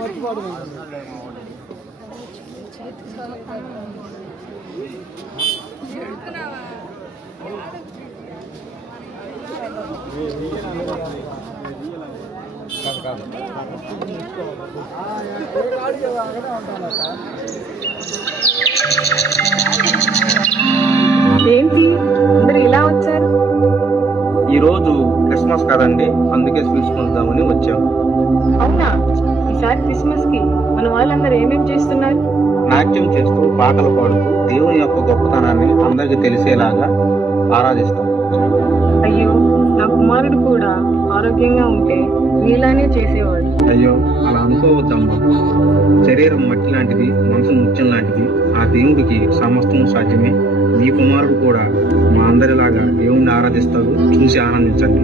ఏంటి అందరు ఇలా వచ్చారు? ఈ రోజు క్రిస్మస్ కదండి, అందుకే స్వీట్స్ పొందుతామని వచ్చాము. అవునా? ఈసారి క్రిస్మస్ కి మన వాళ్ళందరూ ఏమేం చేస్తున్నారు? నాట్యం చేస్తూ పాటలు పాడుతూ దేవుని యొక్క గొప్పతనాన్ని అందరికి తెలిసేలాగా ఆరాధిస్తాం. అయ్యో, నా కుమారుడు కూడా ఆరోగ్యంగా ఉంటే నీలానే చేసేవాడు. అయ్యో, అలా అనుకోవద్దమ్మా. శరీరం మట్టి లాంటిది, మనసు ముత్యం లాంటిది. ఆ దేవుడికి సమస్తం సాధ్యమే. మీ కుమారుడు కూడా మా అందరిలాగా దేవుణ్ణి ఆరాధిస్తాడు. చూసి ఆనందించండి.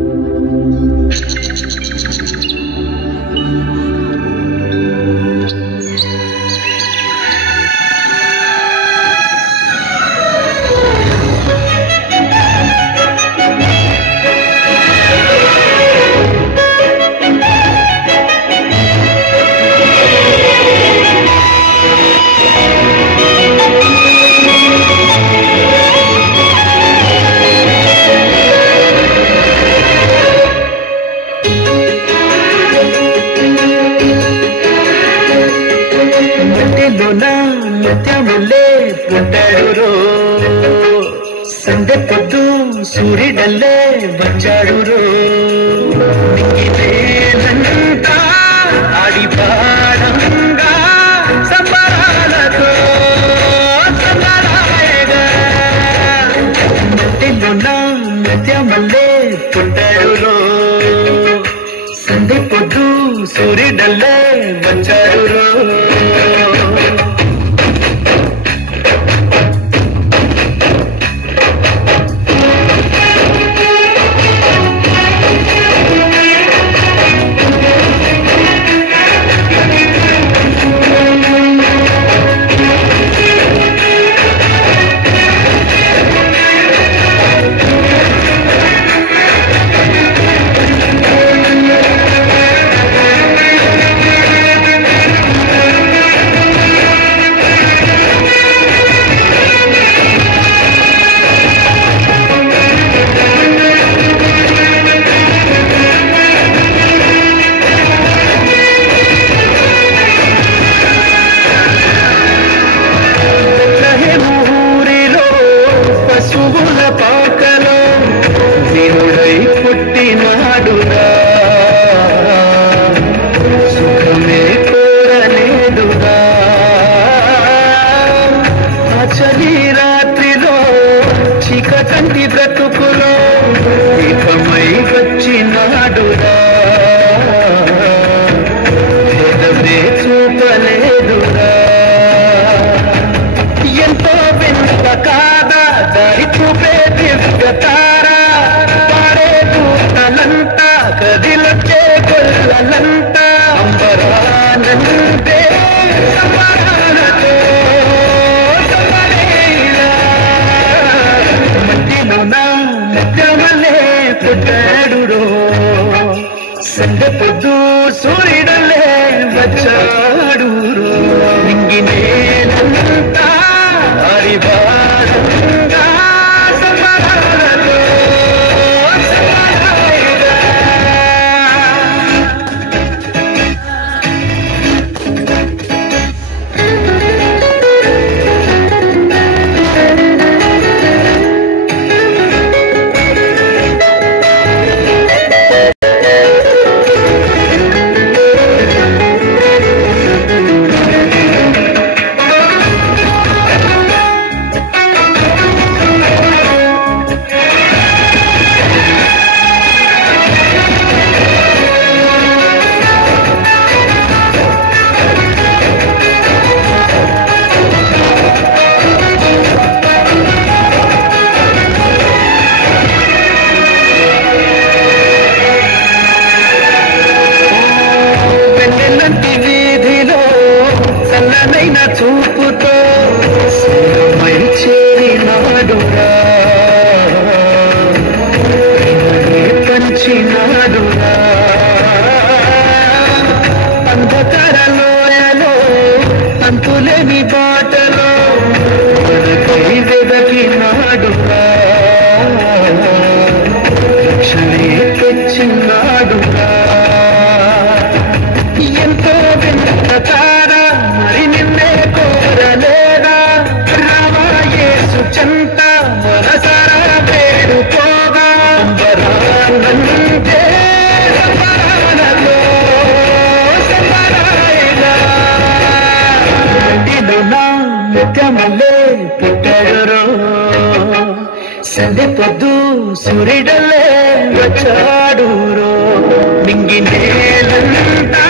పుట్టాడు సండే పొద్దు సూర్యుడల్లే వచ్చాడు. ఆడి పాడంగా సంబరాలతో మట్టిలో నృత్యమల్లే పుట్టాడు. సండే పొద్దు సూర్యుడల్లే వచ్చాడు. చీకటంటి బ్రతుకులో దీపమై వచ్చినాడురా. భేదమే చూపలేదురా. ఎంతో వెనుక కాదా దారి చూపే దివ్యతారా. పాడే దూతలంతా కదిలొచ్చే కొల్లలంతా అంబరానందే సంబరాలతో పుట్టాడు. సండే పొద్దు సూర్యుడల్లే వచ్చాడు. నింగినేలంతా హరివారంగా సంబరాలతో చూపుతో సమై చేరినాడురా. పంచినాడురా. అంధకారలో విన్నాడుగా ఎంతో విన్నతారా మరి నిన్నే కోరలేదా రావా యేసు చెంత మనసారా వేడుకోగా అంబరానందే సంబరాలలో సంబరాయిగా ఇడు నా నిత్యమల్లే పుట్టడురో సందె పొద్దు సూర్యుడల్లే వచ్చాడురో నింగి నేలంతా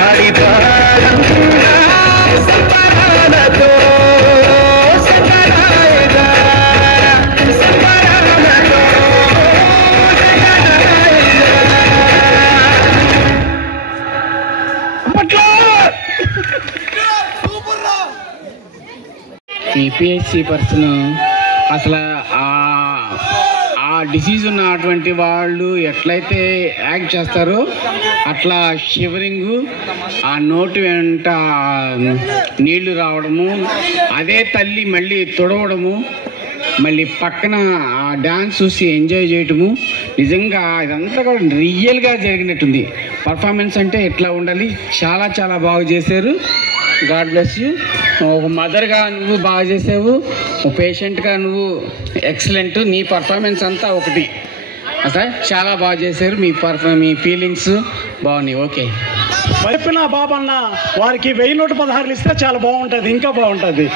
హరిబారంగా సంబరాలతో సంబరాయిగా సంబరాలతో పిహెచ్సి పర్సన్ అసలు ఆ డిసీజ్ ఉన్నటువంటి వాళ్ళు ఎట్లయితే యాక్ట్ చేస్తారో అట్లా షివరింగు, ఆ నోటి వెంట నీళ్లు రావడము, అదే తల్లి మళ్ళీ తుడవడము, మళ్ళీ పక్కన ఆ డ్యాన్స్ చూసి ఎంజాయ్ చేయటము, నిజంగా ఇదంతా కూడా రియల్గా జరిగినట్టుంది. పర్ఫార్మెన్స్ అంటే ఎట్లా ఉండాలి, చాలా చాలా బాగా చేశారు. God bless you. ఒక మదర్గా నువ్వు బాగా చేసావు, ఒక పేషెంట్గా నువ్వు ఎక్సలెంట్. నీ పర్ఫార్మెన్స్ అంతా ఒకటి, అసలు చాలా బాగా చేశారు. మీ ఫీలింగ్స్ బాగున్నాయి. ఓకే. వైపున బాబన్న వారికి 1116 ఇస్తే చాలా బాగుంటుంది, ఇంకా బాగుంటుంది.